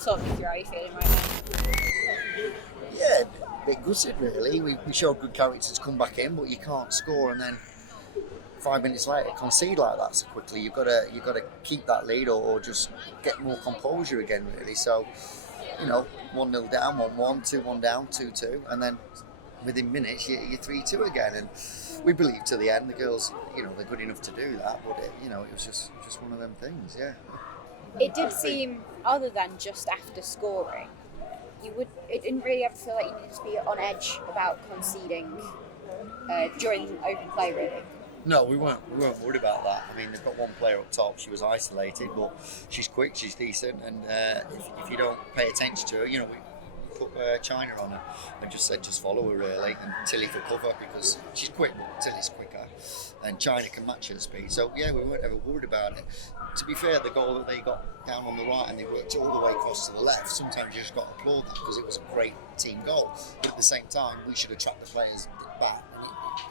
talk me through how you're feeling right now. Yeah, a bit gutted really. We showed good character to come back in, but you can't score and then 5 minutes later concede like that so quickly. You've got to keep that lead or just get more composure again really. So 1-0 down, 1-1, 2-1 down, 2-2, and then within minutes you're 3-2 again. And we believe to the end the girls, they're good enough to do that. But it was just one of them things. Yeah. It did seem, other than just after scoring, it didn't really ever feel like you needed to be on edge about conceding during open play, really. No, we weren't worried about that. I mean, they've got one player up top. She was isolated, but she's quick, she's decent, and if you don't pay attention to her, we put China on her and just said just follow her really, and Tilly for cover because she's quick, but Tilly's quicker, and China can match her speed. So yeah, we weren't ever worried about it. To be fair, the goal that they got down on the right and they worked it all the way across to the left, sometimes you just got to applaud that because it was a great team goal. But at the same time, we should have trapped the players back.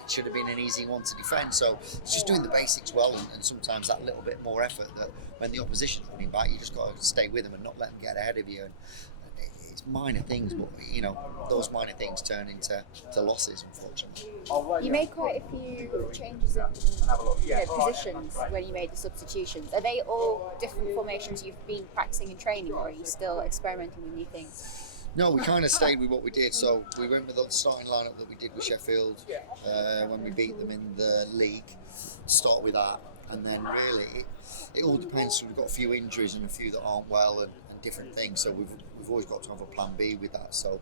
It should have been an easy one to defend. So it's just doing the basics well, and sometimes that little bit more effort that when the opposition's running back, you just got to stay with them and not let them get ahead of you. And it's minor things, but those minor things turn into losses, unfortunately. You made quite a few changes in positions when you made the substitutions. Are they all different formations you've been practicing in training, or are you still experimenting with new things? No, we kind of stayed with what we did. So we went with the starting lineup that we did with Sheffield when we beat them in the league. Start with that, and then really it all depends. So we've got a few injuries and a few that aren't well and different things. So we've always got to have a plan B with that. So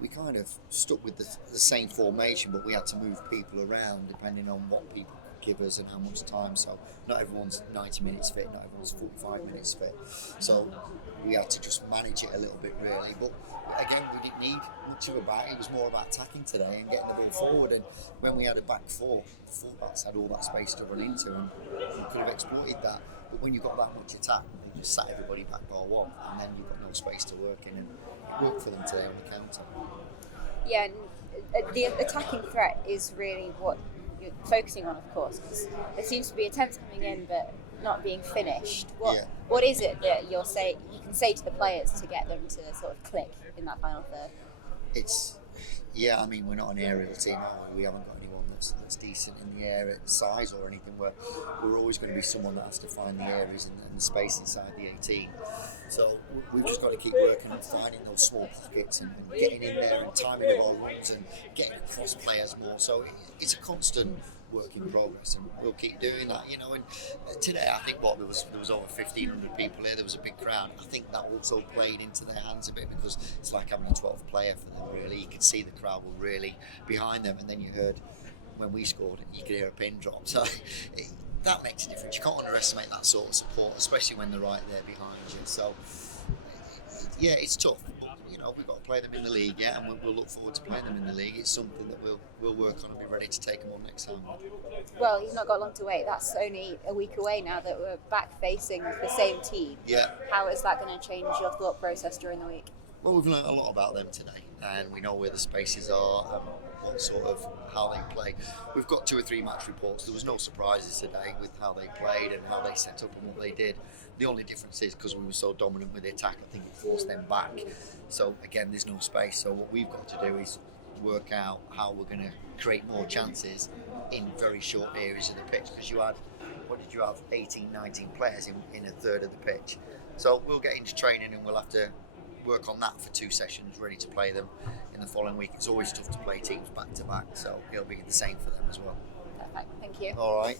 we kind of stuck with the same formation, but we had to move people around depending on what people give us and how much time. So not everyone's 90 minutes fit, not everyone's 45 minutes fit. So we had to just manage it a little bit really. But again, we didn't need much of a back. It was more about attacking today and getting the ball forward. And when we had a back four, the fullbacks had all that space to run into, and we could have exploited that. But when you've got that much attack, you just sat everybody back bar one, and then you've got no space to work in, and it worked for them today on the counter. Yeah, and the attacking threat is really what you're focusing on, of course, because there seems to be attempts coming in but not being finished. What is it that you can say to the players to get them to sort of click in that final third? I mean, we're not an aerial team, are we? We haven't got anyone that's decent in the air at size or anything. We're always going to be someone that has to find the areas and the space inside the 18. So we've just got to keep working on finding those small pockets and getting in there and timing of our runs and getting across players more. So it's a constant work in progress, and we'll keep doing that, And today, I think there was over 1,500 people here. There was a big crowd. I think that also played into their hands a bit because it's like having a 12th player for them. Really, you could see the crowd were really behind them, and then you heard when we scored, you could hear a pin drop. So that makes a difference. You can't underestimate that sort of support, especially when they're right there behind you. So yeah, it's tough. We've got to play them in the league, and we'll look forward to playing them in the league. It's something that we'll work on and be ready to take them on next time. Well, you've not got long to wait. That's only a week away now that we're back facing the same team. Yeah. How is that going to change your thought process during the week? Well, we've learned a lot about them today, and we know where the spaces are and what sort of how they play. We've got 2 or 3 match reports. There was no surprises today with how they played and how they set up and what they did. The only difference is because we were so dominant with the attack, I think it forced them back. So again, there's no space. So what we've got to do is work out how we're going to create more chances in very short areas of the pitch, because you had 18, 19 players in a third of the pitch. So we'll get into training and we'll have to work on that for 2 sessions, ready to play them in the following week. It's always tough to play teams back to back, so it'll be the same for them as well. Perfect, thank you. All right.